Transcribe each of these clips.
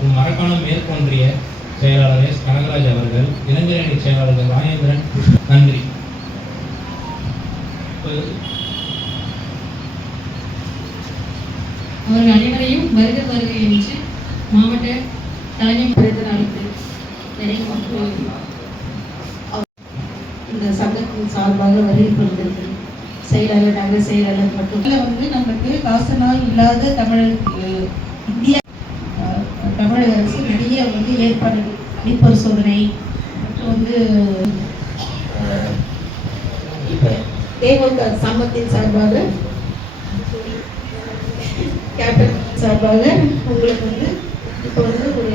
மற்றும் மரக்காணம் மேற்கொன்றிய செயலாளர் எஸ். கனகராஜ் அவர்கள் இளைஞர் அணி செயலாளர் ராஜேந்திரன் நன்றி. அவர்கள் அனைவரையும் வருக வருக என்று மாவட்ட தலைமை இந்த சங்கத்தின் சார்பாக வரவேற்பிருக்கிறது செயலாளர் நகர செயலாளர் மட்டும் வந்து நமக்கு காசு நாள் இல்லாத தமிழ் இந்தியா தமிழக அரசு நிறைய வந்து ஏற்பாடு பரிசோதனை மற்றும் வந்து அஹ், இப்ப தேமுக சார்பாக கேப்டன் சார்பாக உங்களுக்கு வந்து இப்போ வந்து ஒரு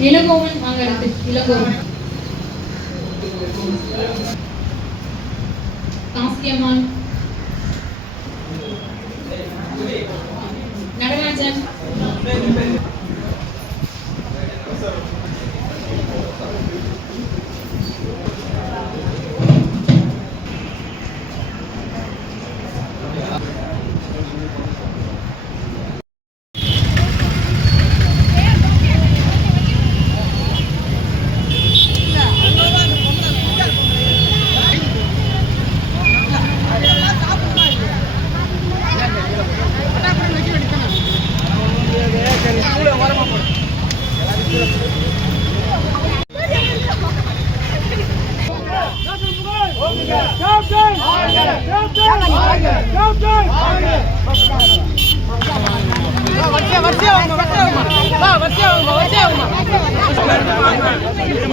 இளங்கோவன் வாங்க அடுத்து இளங்கோவன். காஸ்தியம்மான்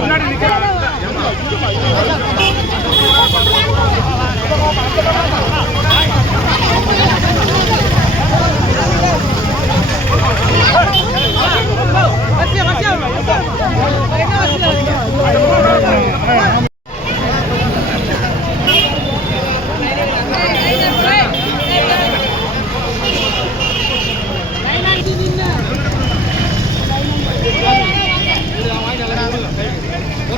முன்னாடி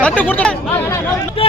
கனகராஜனா கொடுத்து